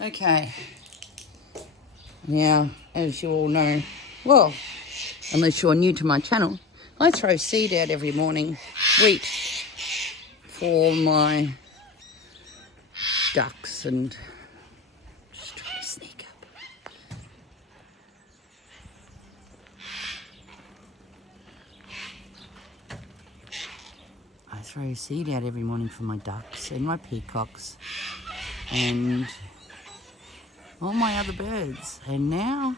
Okay. Now, as you all know, well, unless you're new to my channel, I throw seed out every morning, wheat, for my ducks, and just trying to sneak up. I throw seed out every morning for my ducks and my peacocks and all my other birds. And now,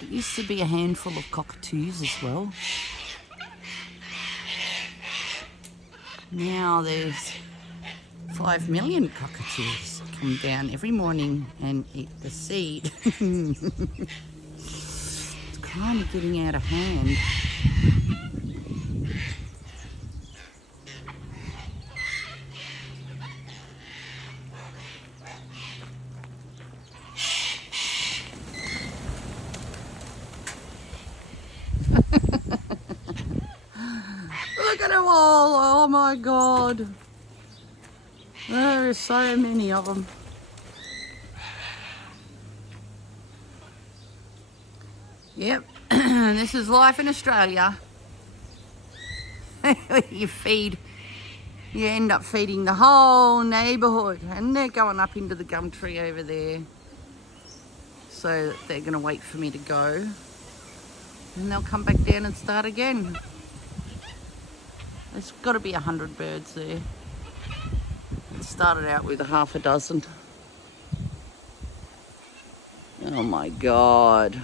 it used to be a handful of cockatoos as well. Now there's 5 million cockatoos come down every morning and eat the seed. It's kind of getting out of hand. Look at them all! Oh my God! There are so many of them. Yep, this is life in Australia. You end up feeding the whole neighbourhood, and they're going up into the gum tree over there. So they're going to wait for me to go, and they'll come back down and start again. There's got to be 100 birds there. It started out with half a dozen. Oh my God.